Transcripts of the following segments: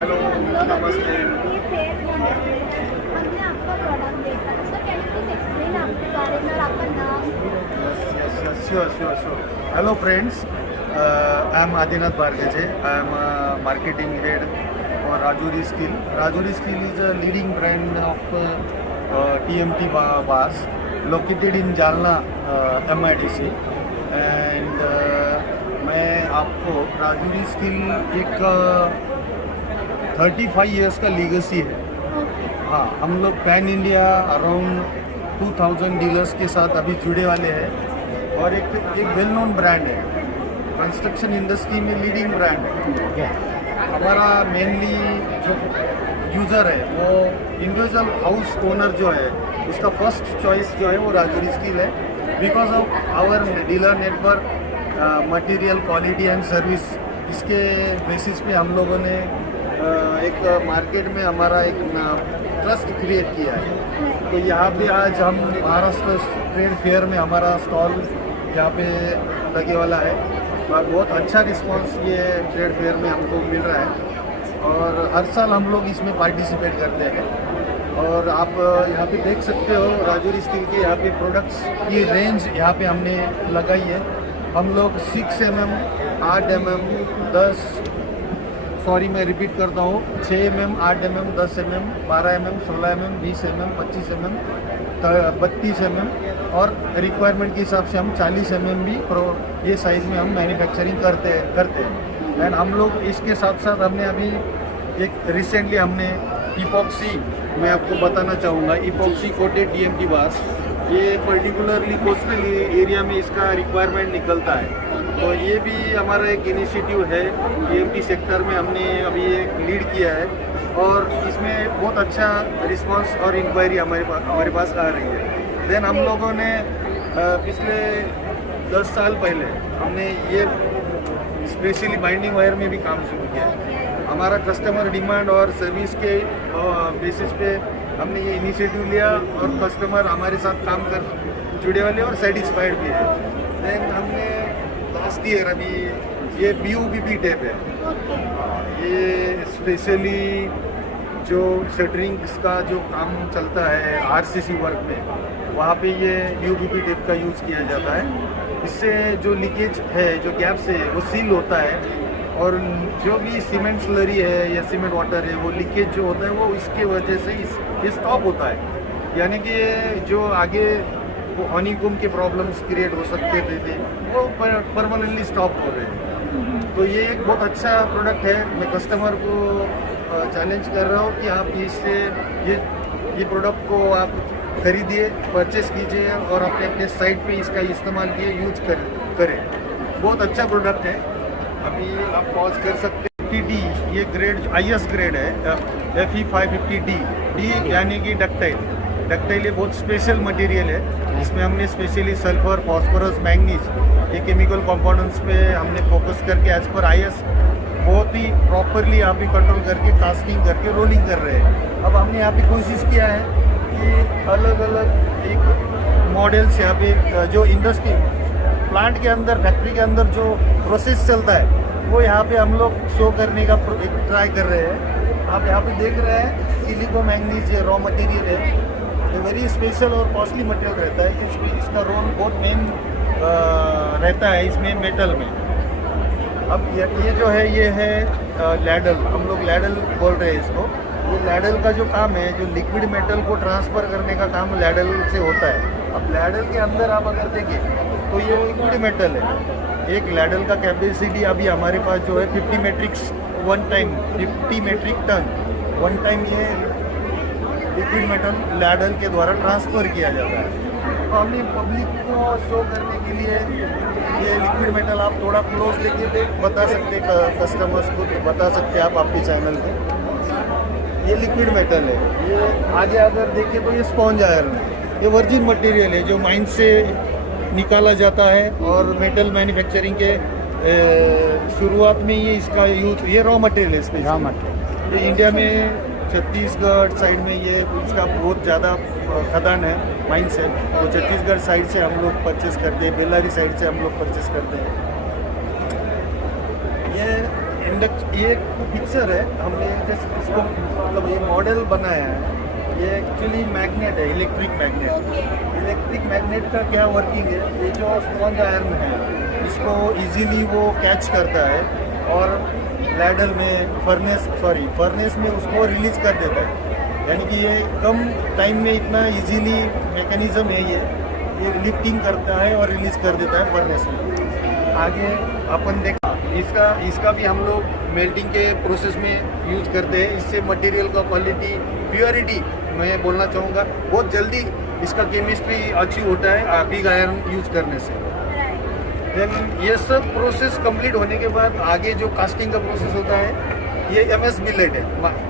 Hello, हम लोग अभी नमस्ते। ये फेयर में थे, हमने आपका प्रोडक्ट देखा तो sir can you please explain आपके बारे में और आपका नाम। Yes, sure. Hello, friends. I am Adinath Bargaje. I am a marketing head for Rajuri Skill. Rajuri Skill is a leading brand of TMT bars located in Jalna, MIDC. And मैं आपको Rajouri skill एक 35 years का legacy है। हाँ, हम लोग pan India around 2000 dealers के साथ अभी जुड़े वाले हैं और एक वेल नोन ब्रांड है, कंस्ट्रक्शन इंडस्ट्री में लीडिंग ब्रांड है। हमारा मेनली जो यूज़र है वो इंडिविजुअल हाउस ओनर जो है उसका फर्स्ट चॉइस जो है वो राजूरी स्किल है, because of our dealer network, material quality and service. इसके बेसिस पे हम लोगों ने एक मार्केट में हमारा एक ट्रस्ट क्रिएट किया है। तो यहाँ पे आज हम महाराष्ट्र ट्रेड फेयर में हमारा स्टॉल यहाँ पे लगे वाला है और बहुत अच्छा रिस्पांस ये ट्रेड फेयर में हमको मिल रहा है और हर साल हम लोग इसमें पार्टिसिपेट करते हैं। और आप यहाँ पे देख सकते हो राजूरी स्टील के यहाँ पे प्रोडक्ट्स की रेंज यहाँ पे हमने लगाई है। हम लोग 6 mm, 8 mm, 10, सॉरी मैं रिपीट करता हूँ, 6 mm, 8 mm, 10 mm, 12 mm, 16 mm, 20 mm, 25 mm, 32 mm और रिक्वायरमेंट के हिसाब से हम 40 mm भी ये साइज़ में हम मैन्युफैक्चरिंग करते हैं। एंड हम लोग इसके साथ साथ हमने अभी एक रिसेंटली हमने इपॉक्सी, मैं आपको बताना चाहूँगा, इपॉक्सी कोटेड TMT बार्स, ये पर्टिकुलरली कोस्टल एरिया में इसका रिक्वायरमेंट निकलता है। तो ये भी हमारा एक इनिशिएटिव है, TMT सेक्टर में हमने अभी एक लीड किया है और इसमें बहुत अच्छा रिस्पांस और इंक्वायरी हमारे पास आ रही है। देन हम लोगों ने पिछले 10 साल पहले हमने ये स्पेशली बाइंडिंग वायर में भी काम शुरू किया है। हमारा कस्टमर डिमांड और सर्विस के बेसिस पे हमने ये इनिशिएटिव लिया और कस्टमर हमारे साथ काम कर जुड़े वाले और सेटिस्फाइड भी है। देन हमने लास्ट ईयर अभी ये BUBP टेप है, ये स्पेशली जो शटरिंग्स का जो काम चलता है RCC वर्क में, वहाँ पे ये BUBP टेप का यूज़ किया जाता है। इससे जो लीकेज है, जो गैप्स है, वो सील होता है और जो भी सीमेंट स्लरी है या सीमेंट वाटर है वो लीकेज जो होता है वो इसके वजह से ये स्टॉप होता है। यानी कि जो आगे वो हनीकॉम्ब के प्रॉब्लम्स क्रिएट हो सकते थे वो परमानेंटली स्टॉप हो रहे हैं। तो ये एक बहुत अच्छा प्रोडक्ट है। मैं कस्टमर को चैलेंज कर रहा हूँ कि आप इससे ये प्रोडक्ट को आप खरीदिए, परचेस कीजिए और अपने साइट पे इसका इस्तेमाल किए, यूज करें। बहुत अच्छा प्रोडक्ट है। अभी आप पॉज कर सकते हैं। TD ये ग्रेड IS ग्रेड है, FE 550D, यानी कि डक्टाइल ये बहुत स्पेशल मटेरियल है। इसमें हमने स्पेशली सल्फर, फॉस्फोरस, मैंगनीज ये केमिकल कंपाउंड्स पे हमने फोकस करके एज पर IS बहुत ही प्रॉपरली यहाँ पे कंट्रोल करके कास्टिंग करके रोलिंग कर रहे हैं। अब हमने यहाँ पे कोशिश किया है कि अलग अलग एक मॉडल्स यहाँ पे जो इंडस्ट्री प्लांट के अंदर, फैक्ट्री के अंदर जो प्रोसेस चलता है वो यहाँ पे हम लोग शो करने का ट्राई कर रहे हैं। आप यहाँ पे देख रहे हैं सिलिको मैंगनीज ये रॉ मटेरियल है, ये वेरी स्पेशल और कॉस्टली मटेरियल रहता है। इसका रोल बहुत मेन रहता है इसमें मेटल में। अब ये जो है ये है लैडल, हम लोग लैडल बोल रहे हैं इसको। ये लैडल का जो काम है, जो लिक्विड मेटल को ट्रांसफ़र करने का काम लैडल से होता है। अब लैडल के अंदर आप अगर देखें तो ये लिक्विड मेटल है। एक लैडल का कैपेसिटी अभी हमारे पास जो है 50 मेट्रिक टन वन टाइम ये लिक्विड मेटल लैडल के द्वारा ट्रांसफ़र किया जाता है। तो हमने पब्लिक को शो करने के लिए ये लिक्विड मेटल आप थोड़ा क्लोज लेके बता सकते, कस्टमर्स को बता सकते आप आपके चैनल पे। ये लिक्विड मेटल है। ये आगे अगर देखें तो ये स्पॉन्ज आयरन है, ये वर्जिन मटेरियल है जो माइन से निकाला जाता है और मेटल मैन्युफैक्चरिंग के शुरुआत में ये इसका यूज, ये रॉ मटेरियल है इसमें। रॉ मटेरियल ये इंडिया में छत्तीसगढ़ साइड में ये इसका बहुत ज़्यादा खदान है, माइंस है। तो छत्तीसगढ़ साइड से हम लोग परचेस करते हैं, बेल्लारी साइड से हम लोग परचेस करते हैं। ये ये एक पिक्चर है, हमने जैसे इसको मतलब ये मॉडल बनाया है। ये एक्चुअली मैग्नेट है, electric magnet. Okay. Electric magnet का क्या वर्किंग है, ये जो स्पॉन्ज आयरन है इसको इजीली वो कैच करता है और लैडल में फर्नेस में उसको रिलीज कर देता है। यानी कि ये कम टाइम में इतना इजीली मैकेनिज्म है ये लिफ्टिंग करता है और रिलीज कर देता है फर्नेस में। आगे अपन देखा इसका भी हम लोग मेल्टिंग के प्रोसेस में यूज करते हैं। इससे मटेरियल का क्वालिटी, प्योरिटी मैं बोलना चाहूँगा, बहुत जल्दी इसका केमिस्ट्री अच्छी होता है बिग आयरन यूज करने से। देन ये सब प्रोसेस कंप्लीट होने के बाद आगे जो कास्टिंग का प्रोसेस होता है, ये MS बिलेट है,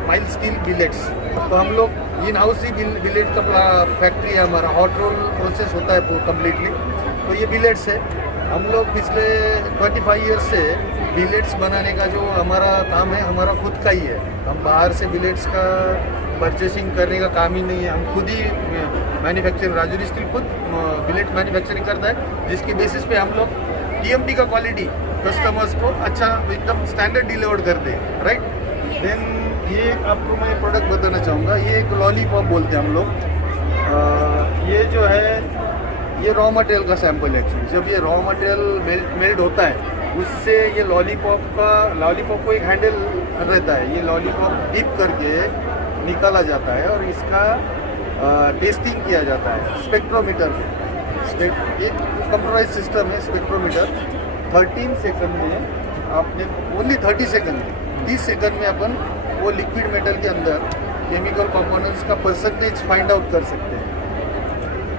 माइल्ड स्टील बिलेट्स। तो हम लोग इन हाउस ही बिलेट का फैक्ट्री है हमारा, हॉट रोल प्रोसेस होता है कम्प्लीटली। तो ये बिलेट्स है, हम लोग पिछले 25 ईयर्स से बिलेट्स बनाने का जो हमारा काम है, हमारा खुद का ही है। हम बाहर से बिलेट्स का परचेसिंग करने का काम ही नहीं है, हम खुद ही मैन्युफैक्चर, राजौरी स्टील खुद बिलेट मैन्युफैक्चरिंग करता है, जिसके बेसिस पे हम लोग TMT का क्वालिटी कस्टमर्स को अच्छा एकदम स्टैंडर्ड डिलीवर करते हैं, राइट। देन ये आपको मैं प्रोडक्ट बताना चाहूँगा, ये एक लॉलीपॉप बोलते हैं हम लोग। ये जो है ये रॉ मटेरियल का सैंपल है एक्चुअली। जब ये रॉ मटेरियल मेल्ट होता है, उससे ये लॉलीपॉप को एक हैंडल रहता है, ये लॉलीपॉप डिप करके निकाला जाता है और इसका टेस्टिंग किया जाता है स्पेक्ट्रोमीटर में। एक कंप्यूटराइज सिस्टम है स्पेक्ट्रोमीटर। 13 सेकंड में आपने ओनली 30 सेकंड में अपन वो लिक्विड मेटल के अंदर केमिकल कंपोनेंट्स का परसेंटेज फाइंड आउट कर सकते हैं।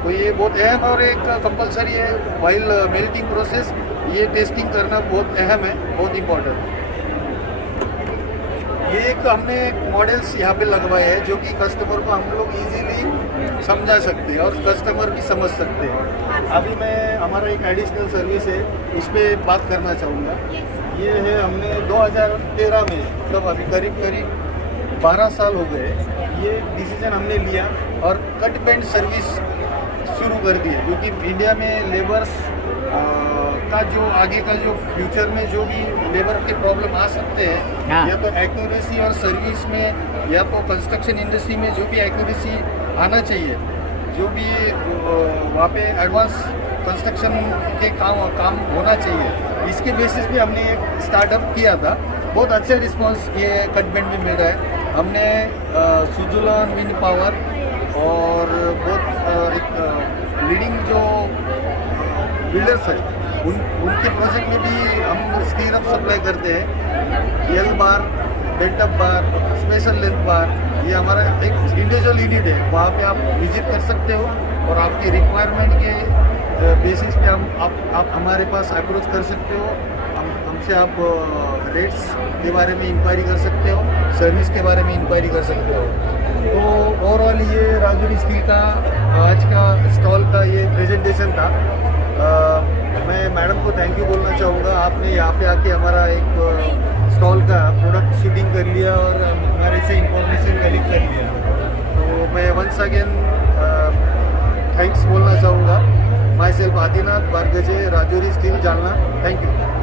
तो ये बहुत अहम और एक कंपलसरी है वाइल मेल्टिंग प्रोसेस। ये टेस्टिंग करना बहुत अहम है, बहुत इम्पोर्टेंट है। ये एक हमने एक मॉडल्स यहाँ पे लगवाए हैं जो कि कस्टमर को हम लोग इजीली समझा सकते हैं और कस्टमर भी समझ सकते हैं। अभी मैं हमारा एक एडिशनल सर्विस है, इस पर बात करना चाहूँगा। ये है हमने 2013 में, मतलब अभी करीब 12 साल हो गए, ये डिसीजन हमने लिया और कट बेंड सर्विस शुरू कर दी है, क्योंकि इंडिया में लेबर्स का जो आगे का जो फ्यूचर में जो भी लेबर के प्रॉब्लम आ सकते हैं, या तो एक्यूरेसी और सर्विस में, या तो कंस्ट्रक्शन इंडस्ट्री में जो भी एक्यूरेसी आना चाहिए, जो भी वहाँ पे एडवांस कंस्ट्रक्शन के काम होना चाहिए, इसके बेसिस पे हमने एक स्टार्टअप किया था। बहुत अच्छा रिस्पांस ये कट बेंड में मिल रहा है। हमने सुजुलॉन विंड पावर और बहुत एक लीडिंग जो बिल्डर्स है उनके प्रोजेक्ट में भी हम स्टीरअप सप्लाई करते हैं। एल बार, बेंटअप बार, स्पेशल लेंथ बार, ये हमारा एक इंडिविजुअल यूनिट है, वहाँ पे आप विजिट कर सकते हो और आपकी रिक्वायरमेंट के बेसिस पे आप हमारे पास अप्रोच कर सकते हो। हमसे आप रेट्स के बारे में इंक्वायरी कर सकते हो, सर्विस के बारे में इंक्वायरी कर सकते हो। तो ओवरऑल ये राजौरी स्टील का आज का स्टॉल का ये प्रेजेंटेशन था। मैं मैडम को थैंक यू बोलना चाहूँगा, आपने यहाँ पे आके हमारा एक स्टॉल का प्रोडक्ट शूटिंग कर लिया और हमारे से इंफॉर्मेशन कलेक्ट कर लिया। तो मैं वंस अगेन थैंक्स बोलना चाहूँगा। My self Adinath Bargaje, Rajouri steel, Jalna. Thank you.